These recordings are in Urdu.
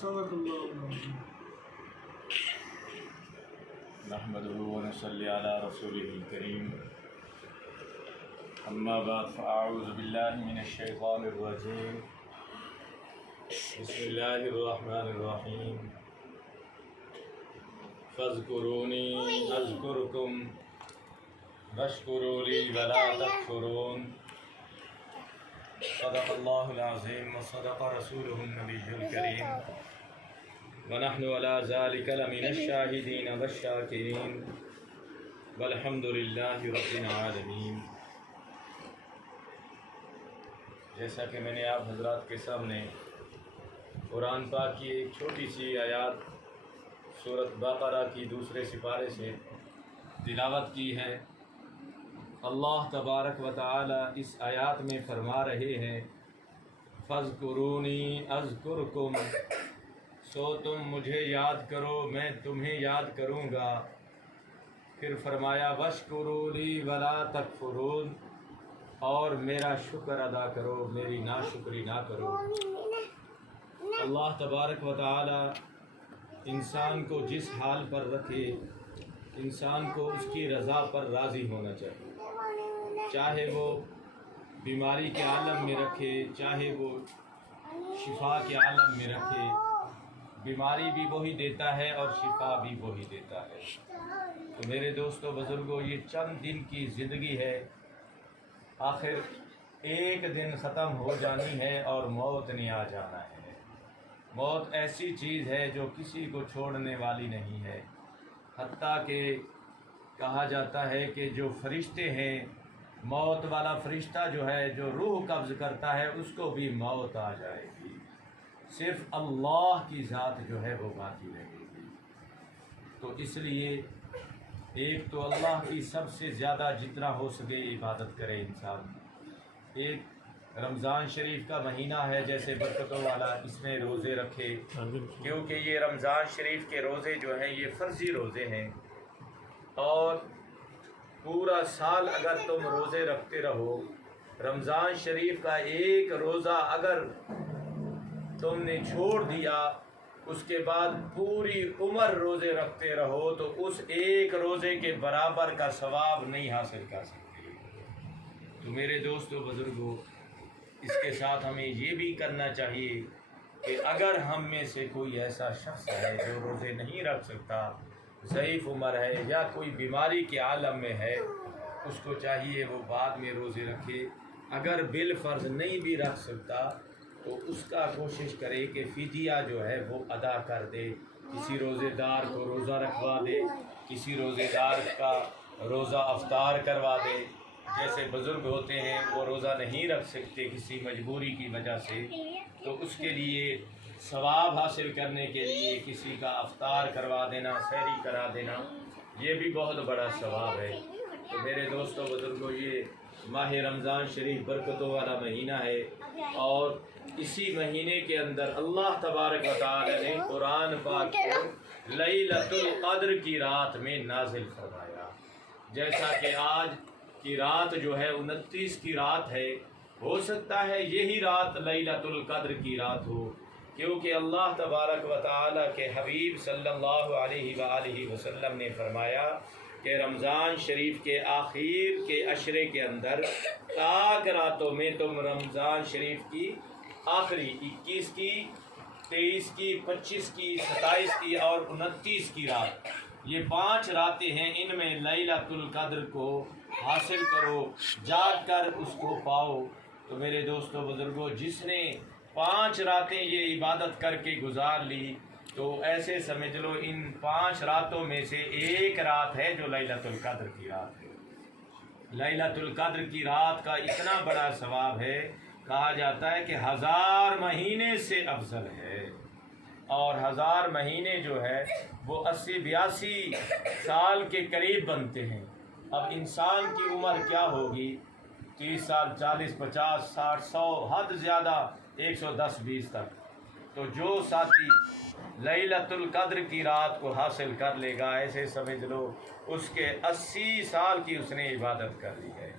صدق اللہ العظیم۔ نحمده ونصلي على رسوله الكريم اما بعد فاعوذ بالله من الشيطان الرجيم بسم الله الرحمن الرحيم فاذكروني اذكركم واشكروا لي ولا تكفرون صدق الله العظيم وصدق رسوله النبي الكريم ونحن على ذلك لمن الشاهدين والشاكرين والحمد لله رب العالمين۔ جیسا کہ میں نے آپ حضرات کے سامنے قرآن پاک کی ایک چھوٹی سی آیات سورۃ بقرہ کی دوسرے سپارے سے تلاوت کی ہے، اللہ تبارک و تعالی اس آیات میں فرما رہے ہیں فاذکرونی اذکرکم، سو تم مجھے یاد کرو میں تمہیں یاد کروں گا۔ پھر فرمایا واشکروا لی ولا تکفرون، اور میرا شکر ادا کرو میری ناشکری نہ کرو۔ اللہ تبارک و تعالی انسان کو جس حال پر رکھے انسان کو اس کی رضا پر راضی ہونا چاہیے، چاہے وہ بیماری کے عالم میں رکھے چاہے وہ شفا کے عالم میں رکھے، بیماری بھی وہی دیتا ہے اور شفا بھی وہی دیتا ہے۔ تو میرے دوستو بزرگوں، یہ چند دن کی زندگی ہے، آخر ایک دن ختم ہو جانی ہے اور موت نے آ جانا ہے۔ موت ایسی چیز ہے جو کسی کو چھوڑنے والی نہیں ہے، حتیٰ کہ کہا جاتا ہے کہ جو فرشتے ہیں، موت والا فرشتہ جو ہے جو روح قبض کرتا ہے اس کو بھی موت آ جائے گی، صرف اللہ کی ذات جو ہے وہ باقی رہے گی۔ تو اس لیے ایک تو اللہ کی سب سے زیادہ جتنا ہو سکے عبادت کرے انسان۔ ایک رمضان شریف کا مہینہ ہے جیسے برکتوں والا، اس میں روزے رکھے، کیونکہ یہ رمضان شریف کے روزے جو ہیں یہ فرضی روزے ہیں، اور پورا سال اگر تم روزے رکھتے رہو، رمضان شریف کا ایک روزہ اگر تم نے چھوڑ دیا، اس کے بعد پوری عمر روزے رکھتے رہو تو اس ایک روزے کے برابر کا ثواب نہیں حاصل کر سکتے۔ تو میرے دوستو بزرگوں، اس کے ساتھ ہمیں یہ بھی کرنا چاہیے کہ اگر ہم میں سے کوئی ایسا شخص ہے جو روزے نہیں رکھ سکتا، ضعیف عمر ہے یا کوئی بیماری کے عالم میں ہے، اس کو چاہیے وہ بعد میں روزے رکھے۔ اگر بالفرض نہیں بھی رکھ سکتا تو اس کا کوشش کرے کہ فدیہ جو ہے وہ ادا کر دے، کسی روزے دار کو روزہ رکھوا دے، کسی روزے دار کا روزہ افطار کروا دے۔ جیسے بزرگ ہوتے ہیں وہ روزہ نہیں رکھ سکتے کسی مجبوری کی وجہ سے، تو اس کے لیے ثواب حاصل کرنے کے لیے کسی کا افطار کروا دینا، سحری کرا دینا، یہ بھی بہت بڑا ثواب ہے۔ تو میرے دوستوں بزرگوں، یہ ماہ رمضان شریف برکتوں والا مہینہ ہے، اور اسی مہینے کے اندر اللہ تبارک و تعالی نے قرآن پاک کو لیلۃ القدر کی رات میں نازل فرمایا۔ جیسا کہ آج کی رات جو ہے 29 کی رات ہے، ہو سکتا ہے یہی رات لیلۃ القدر کی رات ہو، کیونکہ اللہ تبارک و تعالی کے حبیب صلی اللہ علیہ وآلہ وسلم نے فرمایا کہ رمضان شریف کے آخر کے عشرے کے اندر طاق راتوں میں تم رمضان شریف کی آخری 21 کی، 23 کی، 25 کی، 27 کی اور 29 کی رات، یہ 5 راتیں ہیں، ان میں لیلۃ القدر کو حاصل کرو، جاگ کر اس کو پاؤ۔ تو میرے دوستوں بزرگوں، جس نے 5 راتیں یہ عبادت کر کے گزار لی تو ایسے سمجھ لو ان 5 راتوں میں سے ایک رات ہے جو لیلۃ القدر کی رات ہے۔ لیلۃ القدر کی رات کا اتنا بڑا ثواب ہے، کہا جاتا ہے کہ 1000 مہینے سے افضل ہے، اور 1000 مہینے جو ہے وہ 80-82 سال کے قریب بنتے ہیں۔ اب انسان کی عمر کیا ہوگی؟ 30 سال، 40، 50، 60، 100، حد زیادہ 110-120 تک۔ تو جو ساتھی لیلۃ القدر کی رات کو حاصل کر لے گا، ایسے سمجھ لو اس کے 80 سال کی اس نے عبادت کر لی ہے۔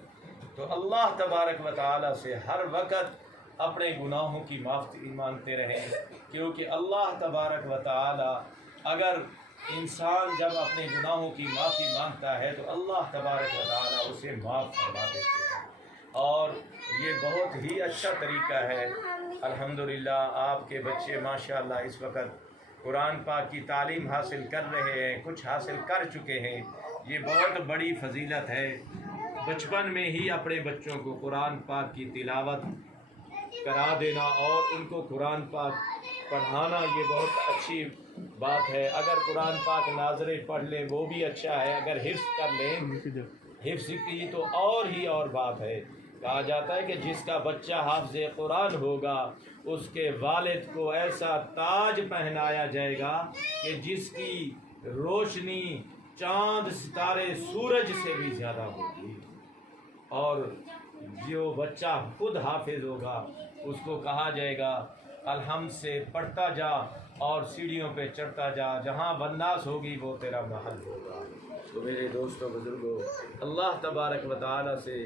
تو اللہ تبارک و تعالی سے ہر وقت اپنے گناہوں کی معافی مانگتے رہیں، کیونکہ اللہ تبارک و تعالی اگر انسان جب اپنے گناہوں کی معافی مانگتا ہے تو اللہ تبارک و تعالی اسے معاف فرما دیتے ہیں، اور یہ بہت ہی اچھا طریقہ ہے۔ الحمدللہ آپ کے بچے ماشاءاللہ اس وقت قرآن پاک کی تعلیم حاصل کر رہے ہیں، کچھ حاصل کر چکے ہیں، یہ بہت بڑی فضیلت ہے۔ بچپن میں ہی اپنے بچوں کو قرآن پاک کی تلاوت کرا دینا اور ان کو قرآن پاک پڑھانا یہ بہت اچھی بات ہے۔ اگر قرآن پاک ناظریں پڑھ لیں وہ بھی اچھا ہے، اگر حفظ کر لیں، حفظ کی تو اور بات ہے۔ کہا جاتا ہے کہ جس کا بچہ حافظ قرآن ہوگا اس کے والد کو ایسا تاج پہنایا جائے گا کہ جس کی روشنی چاند ستارے سورج سے بھی زیادہ ہوگی، اور جو بچہ خود حافظ ہوگا اس کو کہا جائے گا الحمد سے پڑھتا جا اور سیڑھیوں پہ چڑھتا جا، جہاں والناس ہوگی وہ تیرا محل ہوگا۔ تو میرے دوستوں بزرگوں، اللہ تبارک و تعالی سے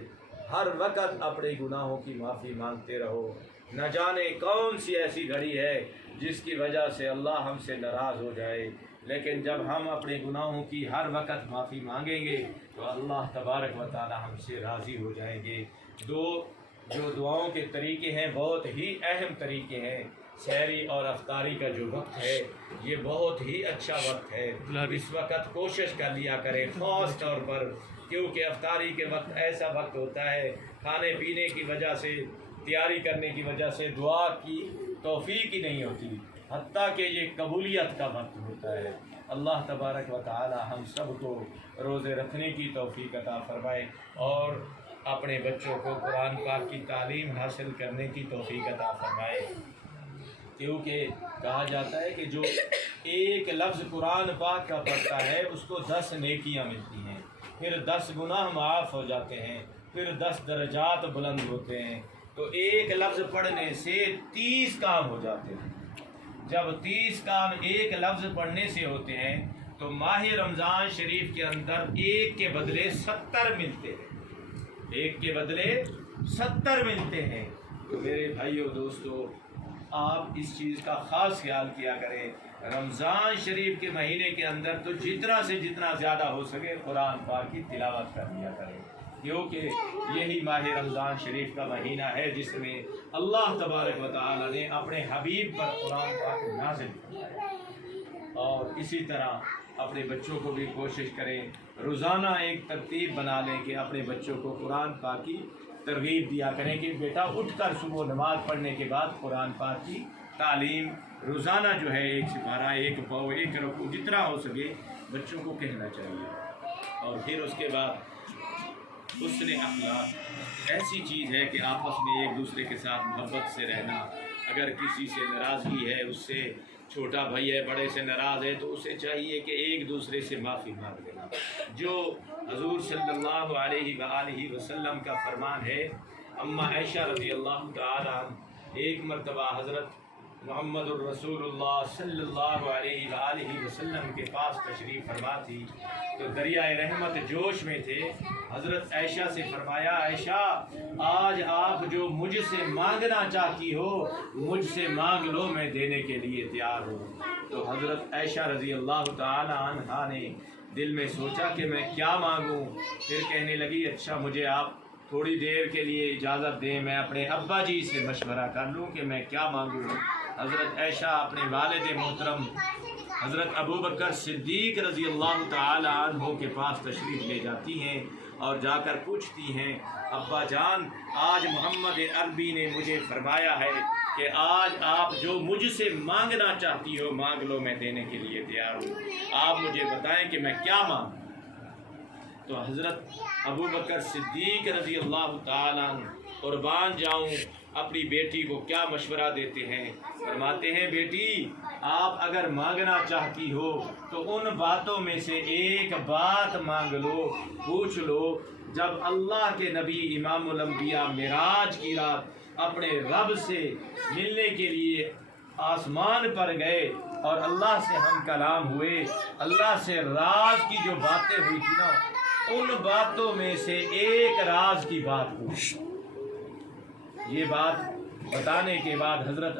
ہر وقت اپنے گناہوں کی معافی مانگتے رہو۔ نہ جانے کون سی ایسی گھڑی ہے جس کی وجہ سے اللہ ہم سے ناراض ہو جائے، لیکن جب ہم اپنے گناہوں کی ہر وقت معافی مانگیں گے تو اللہ تبارک و تعالی ہم سے راضی ہو جائیں گے۔ جو دعاؤں کے طریقے ہیں بہت ہی اہم طریقے ہیں۔ سحری اور افطاری کا جو وقت ہے یہ بہت ہی اچھا وقت ہے، اس وقت کوشش کر لیا کریں خاص طور پر، کیونکہ افطاری کے وقت ایسا وقت ہوتا ہے کھانے پینے کی وجہ سے، تیاری کرنے کی وجہ سے دعا کی توفیق ہی نہیں ہوتی، حتیٰ کہ یہ قبولیت کا وقت ہوتا ہے۔ اللہ تبارک و تعالی ہم سب کو روزے رکھنے کی توفیق عطا فرمائے اور اپنے بچوں کو قرآن پاک کی تعلیم حاصل کرنے کی توفیق عطا فرمائے، کیونکہ کہا جاتا ہے کہ جو ایک لفظ قرآن پاک کا پڑھتا ہے اس کو 10 نیکیاں ملتی ہیں، پھر 10 گناہ معاف ہو جاتے ہیں، پھر 10 درجات بلند ہوتے ہیں۔ تو ایک لفظ پڑھنے سے 30 کام ہو جاتے ہیں۔ جب 30 کام ایک لفظ پڑھنے سے ہوتے ہیں تو ماہ رمضان شریف کے اندر ایک کے بدلے 70 ملتے ہیں، ایک کے بدلے 70 ملتے ہیں۔ تو میرے بھائیو دوستو، آپ اس چیز کا خاص خیال کیا کریں، رمضان شریف کے مہینے کے اندر تو جتنا سے جتنا زیادہ ہو سکے قرآن پاک کی تلاوت کر لیا کریں، کیونکہ یہی ماہ رمضان شریف کا مہینہ ہے جس میں اللہ تبارک و تعالی نے اپنے حبیب پر قرآن پاک نازل کیا۔ اور اسی طرح اپنے بچوں کو بھی کوشش کریں، روزانہ ایک ترتیب بنا لیں کہ اپنے بچوں کو قرآن پاک کی ترغیب دیا کریں کہ بیٹا اٹھ کر صبح نماز پڑھنے کے بعد قرآن پاک کی تعلیم روزانہ جو ہے ایک سپارہ، ایک پاؤ، ایک رکوع، جتنا ہو سکے بچوں کو کہنا چاہیے۔ اور پھر اس کے بعد حسن اخلاق ایسی چیز ہے کہ آپس میں ایک دوسرے کے ساتھ محبت سے رہنا۔ اگر کسی سے ناراضگی ہے، اس سے چھوٹا بھائی ہے بڑے سے ناراض ہے تو اسے چاہیے کہ ایک دوسرے سے معافی مانگ لینا۔ جو حضور صلی اللہ علیہ وآلہ وسلم کا فرمان ہے، اما عائشہ رضی اللہ تعالی عنہ ایک مرتبہ حضرت محمد الرسول اللہ صلی اللہ علیہ وآلہ وسلم کے پاس تشریف فرما تھی تو دریائے رحمت جوش میں تھے۔ حضرت عائشہ سے فرمایا، عائشہ آج آپ جو مجھ سے مانگنا چاہتی ہو مجھ سے مانگ لو، میں دینے کے لیے تیار ہوں۔ تو حضرت عائشہ رضی اللہ تعالی عنہا نے دل میں سوچا کہ میں کیا مانگوں، پھر کہنے لگی اچھا مجھے آپ تھوڑی دیر کے لیے اجازت دیں، میں اپنے ابا جی سے مشورہ کر لوں کہ میں کیا مانگوں۔ حضرت عائشہ اپنے والد محترم حضرت ابو بکر صدیق رضی اللہ تعالی عنہ کے پاس تشریف لے جاتی ہیں اور جا کر پوچھتی ہیں، ابا جان آج محمد عربی نے مجھے فرمایا ہے کہ آج آپ جو مجھ سے مانگنا چاہتی ہو مانگ لو، میں دینے کے لیے تیار ہوں، آپ مجھے بتائیں کہ میں کیا مانگوں۔ تو حضرت ابو بکر صدیق رضی اللہ تعالی عنہ قربان جاؤں اپنی بیٹی کو کیا مشورہ دیتے ہیں، فرماتے ہیں بیٹی آپ اگر مانگنا چاہتی ہو تو ان باتوں میں سے ایک بات مانگ لو، پوچھ لو۔ جب اللہ کے نبی امام الانبیاء معراج کی رات اپنے رب سے ملنے کے لیے آسمان پر گئے اور اللہ سے ہم کلام ہوئے، اللہ سے راز کی جو باتیں ہوئی تھی نا، ان باتوں میں سے ایک راز کی بات ہوئی۔ یہ بات بتانے کے بعد حضرت